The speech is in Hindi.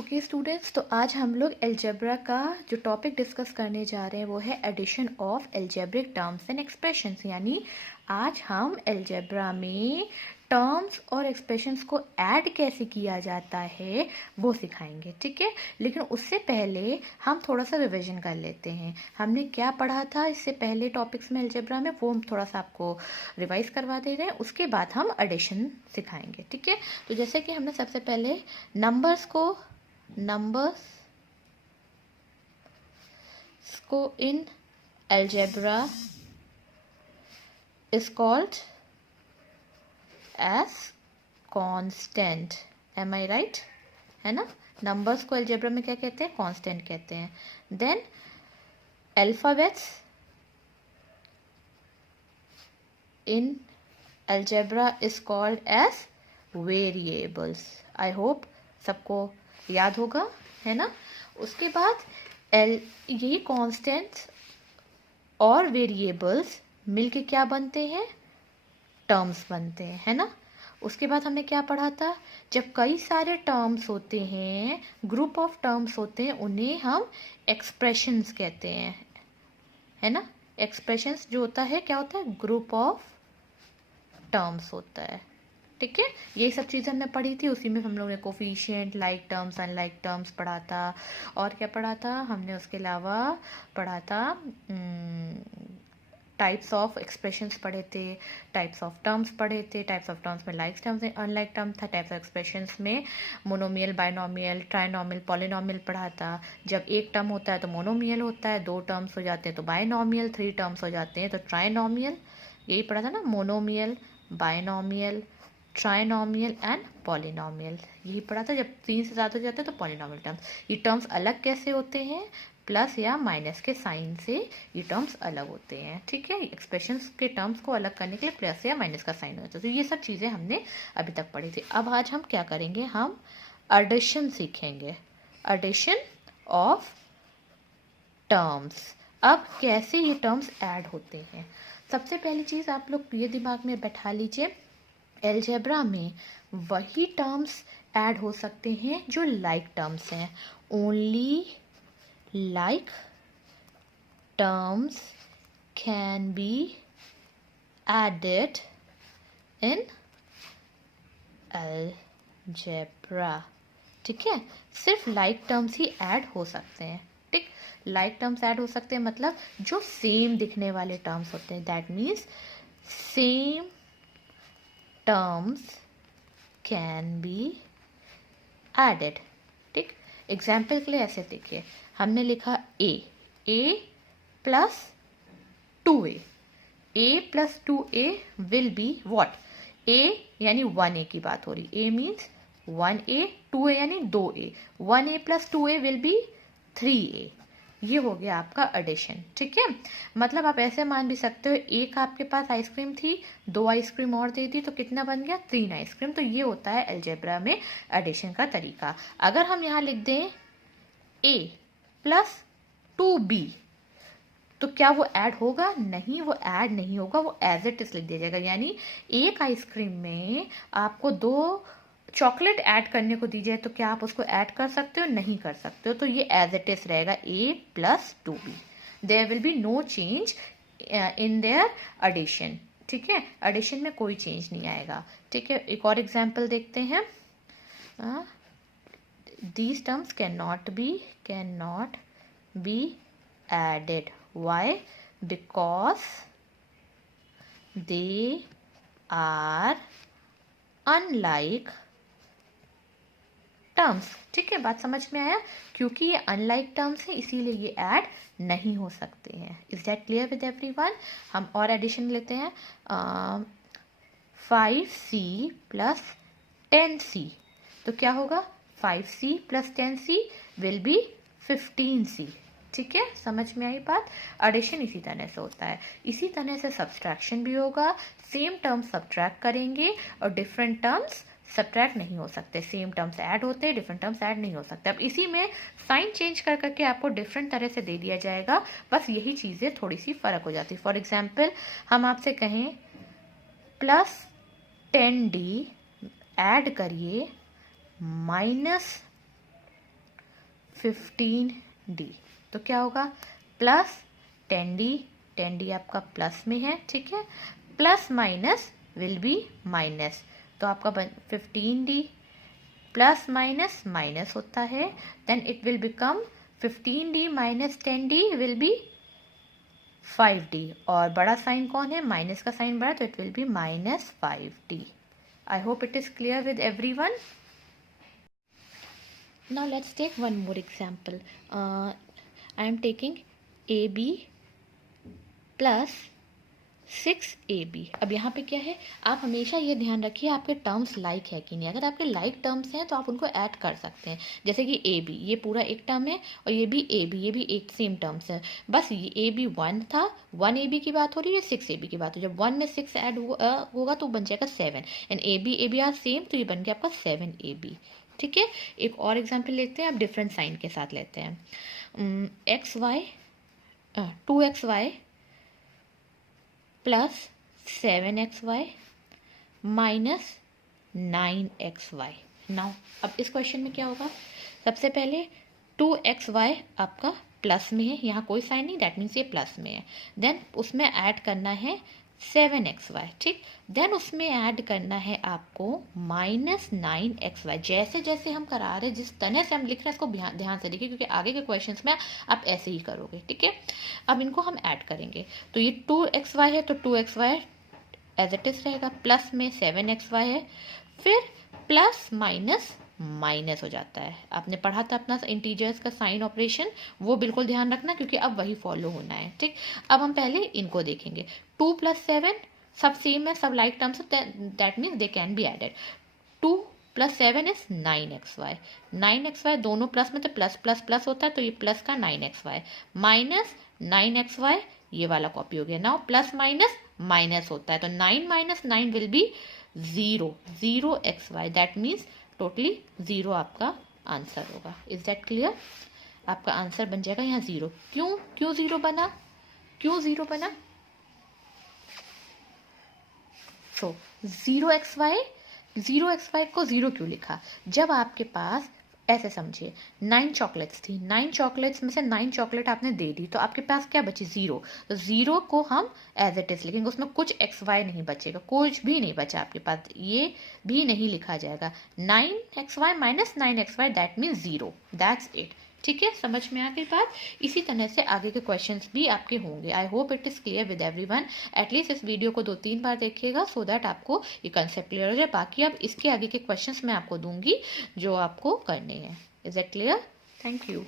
ओके स्टूडेंट्स, तो आज हम लोग अलजेब्रा का जो टॉपिक डिस्कस करने जा रहे हैं वो है addition of algebraic terms and expressions. यानी आज हम अलजेब्रा में टर्म्स और एक्सप्रेशंस को ऐड कैसे किया जाता है वो सिखाएंगे, ठीक है। लेकिन उससे पहले हम थोड़ा सा रिवीजन कर लेते हैं। हमने क्या पढ़ा था इससे पहले टॉपिक्स में अलजेब्रा में, वो हम थोड़ा सा आपको रिवाइज करवा दे रहे हैं। उसके बाद हम एडिशन सिखाएंगे, ठीक है। तो जैसे कि हमने सबसे पहले नंबर्स को in algebra is called as constant. Am I right? है ना। नंबर्स को algebra में क्या कहते हैं? कांस्टेंट कहते हैं. Then alphabets in algebra is called as variables. I hope सबको याद होगा, है ना। उसके बाद ये कांस्टेंट्स और वेरिएबल्स मिलके क्या बनते हैं? टर्म्स बनते हैं, है ना। उसके बाद हमने क्या पढ़ा था? जब कई सारे टर्म्स होते हैं, ग्रुप ऑफ टर्म्स होते हैं, उन्हें हम एक्सप्रेशंस कहते हैं, है ना। एक्सप्रेशंस जो होता है क्या होता है? ग्रुप ऑफ टर्म्स होता है, ठीक है। यही सब चीज़ें हमने पढ़ी थी। उसी में हम लोगों ने coefficient, like terms, unlike terms पढ़ा था। और क्या पढ़ा था हमने? उसके अलावा पढ़ा था टाइप्स ऑफ एक्सप्रेशंस पढ़े थे, टाइप्स ऑफ टर्म्स पढ़े थे। टाइप्स ऑफ टर्म्स में लाइक टर्म्स, अनलाइक टर्म था। टाइप्स ऑफ एक्सप्रेशंस में मोनोमियल, बायनोमियल, ट्राइनोमियल, पॉलिनोमियल पढ़ा था। जब एक टर्म होता है तो मोनोमियल होता है, दो टर्म्स हो जाते हैं तो बायनोमियल, थ्री टर्म्स हो जाते हैं तो ट्राइनोमियल। यही पढ़ा था ना, monomial, binomial, trinomial and polynomial. यही पढ़ा था। जब तीन से ज़्यादा हो जाते हैं तो पॉलिनोमियल टर्म्स। ये टर्म्स अलग कैसे होते हैं? प्लस या माइनस के साइन से ये टर्म्स अलग होते हैं, ठीक है। एक्सप्रेशंस के टर्म्स को अलग करने के लिए प्लस या माइनस का साइन होता है। तो ये सब चीज़ें हमने अभी तक पढ़ी थी। अब आज हम क्या करेंगे? हम एडिशन सीखेंगे, एडिशन ऑफ टर्म्स। अब कैसे ये टर्म्स ऐड होते हैं? सबसे पहली चीज़ आप लोग ये दिमाग में बैठा लीजिए, अलजेब्रा में वही टर्म्स ऐड हो सकते हैं जो लाइक टर्म्स हैं। Only like terms can be added in algebra, ठीक है। सिर्फ like terms ही ऐड हो सकते हैं, ठीक। like terms ऐड हो सकते हैं मतलब जो सेम दिखने वाले टर्म्स होते हैं। That means same terms can be added, ठीक। एग्जाम्पल के लिए ऐसे देखिए, हमने लिखा A plus 2a, A plus 2a will be what? A यानी 1a की बात हो रही। ए मीन्स 1a, 2a यानी 2a, 1a plus 2a will B 3a। ये हो गया आपका एडिशन, ठीक है। मतलब आप ऐसे मान भी सकते हो, एक आपके पास आइसक्रीम थी, दो आइसक्रीम और दे दी तो कितना बन गया? 3 आइसक्रीम। तो ये होता है अलजेब्रा में एडिशन का तरीका। अगर हम यहाँ लिख दें a प्लस 2b तो क्या वो ऐड होगा? नहीं, वो ऐड नहीं होगा, वो एज इट इज लिख दिया जाएगा। यानी एक आइसक्रीम में आपको 2 चॉकलेट ऐड करने को दी जाए तो क्या आप उसको ऐड कर सकते हो? नहीं कर सकते हो। तो ये एज इट इज रहेगा a plus 2b। There will be no change in their addition, ठीक है। एडिशन में कोई चेंज नहीं आएगा, ठीक है। एक और एग्जाम्पल देखते हैं। These terms cannot be added. Why? Because they are unlike terms, ठीक है। बात समझ में आया? क्योंकि ये अनलाइक टर्म्स है इसीलिए ये ऐड नहीं हो सकते हैं। Is that clear with everyone? हम और एडिशन लेते हैं। 5c प्लस 10c तो क्या होगा? 5c plus 10c will be 15c, ठीक है। समझ में आई बात? एडिशन इसी तरह से होता है। इसी तरह से सब्सट्रैक्शन भी होगा। सेम टर्म्स सब्ट्रैक्ट करेंगे और डिफरेंट टर्म्स सब्ट्रैक्ट नहीं हो सकते। सेम टर्म्स ऐड होते हैं, डिफरेंट टर्म्स ऐड नहीं हो सकते। अब इसी में साइन चेंज कर करके आपको डिफरेंट तरह से दे दिया जाएगा, बस यही चीज़ें थोड़ी सी फर्क हो जाती है। फॉर एग्जाम्पल हम आपसे कहें प्लस 10d ऐड करिए माइनस 15d। तो क्या होगा, प्लस 10d, 10d आपका प्लस में है, ठीक है, plus minus will be minus, तो आपका 15d प्लस माइनस माइनस होता है, then it will become 15d minus 10d will be 5d, और बड़ा साइन कौन है, माइनस का साइन बड़ा, तो it will be minus 5d। I hope it is clear with everyone. Now let's take one more example. I am taking AB plus 6AB। अब यहाँ पे क्या है, आप हमेशा ये ध्यान रखिए आपके टर्म्स लाइक है कि नहीं। अगर आपके लाइक टर्म्स हैं तो आप उनको ऐड कर सकते हैं, जैसे कि AB ये पूरा एक टर्म है और ये भी AB, ये भी एक सेम टर्म्स है, बस ये AB 1 था, 1AB की बात हो रही है, 6AB की बात हो रही है। जब 1 में 6 ऐड होगा तो बन जाएगा 7, एंड AB आर सेम, तो ये बन गया आपका 7AB। ठीक है, एक और एग्जाम्पल लेते हैं, आप डिफरेंट साइन के साथ लेते हैं। XY 2XY plus 7XY minus 9XY। Now अब इस क्वेश्चन में क्या होगा, सबसे पहले 2XY आपका प्लस में है, यहाँ कोई साइन नहीं, दैट मीन्स ये प्लस में है, देन उसमें ऐड करना है 7XY, ठीक, देन उसमें ऐड करना है आपको माइनस 9XY। जैसे जैसे हम करा रहे हैं, जिस तरह से हम लिख रहे हैं, इसको ध्यान से देखिए, क्योंकि आगे के क्वेश्चंस में आप ऐसे ही करोगे, ठीक है। अब इनको हम ऐड करेंगे, तो ये 2XY है तो 2XY एज इट इज रहेगा, प्लस में 7XY है, फिर प्लस माइनस माइनस हो जाता है। आपने पढ़ा था अपना इंटीजर्स का साइन ऑपरेशन, वो बिल्कुल ध्यान रखना, क्योंकि अब वही फॉलो होना है, ठीक। अब हम पहले इनको देखेंगे, 2 + 7 सब सेम है, सब like terms, that means they can be added. 2 + 7 is 9XY, 9XY दोनों प्लस में, तो प्लस प्लस प्लस होता है, तो ये प्लस का 9XY माइनस 9XY, ये वाला कॉपी हो गया। नाउ प्लस माइनस माइनस होता है, तो 9 minus 9 will be 0, 0XY, that means totally 0 आपका आंसर होगा। Is that clear? आपका आंसर बन जाएगा यहाँ 0। क्यों 0 बना, क्यों 0 बना? तो 0XY को 0 क्यों लिखा? जब आपके पास, ऐसे समझिए, 9 चॉकलेट्स थी, 9 चॉकलेट्स में से 9 चॉकलेट आपने दे दी, तो आपके पास क्या बची, 0। तो 0 को हम एज इट इज लिखेंगे, उसमें कुछ XY नहीं बचेगा, कुछ भी नहीं बचा आपके पास, ये भी नहीं लिखा जाएगा। 9XY minus 9XY that means 0, that's it. ठीक है, समझ में आ गई बात? इसी तरह से आगे के क्वेश्चंस भी आपके होंगे। I hope it is clear with everyone. At least इस वीडियो को 2-3 बार देखिएगा, सो दैट आपको ये कंसेप्ट क्लियर हो जाए। बाकी अब इसके आगे के क्वेश्चंस मैं आपको दूंगी जो आपको करने हैं। Is that clear? Thank you.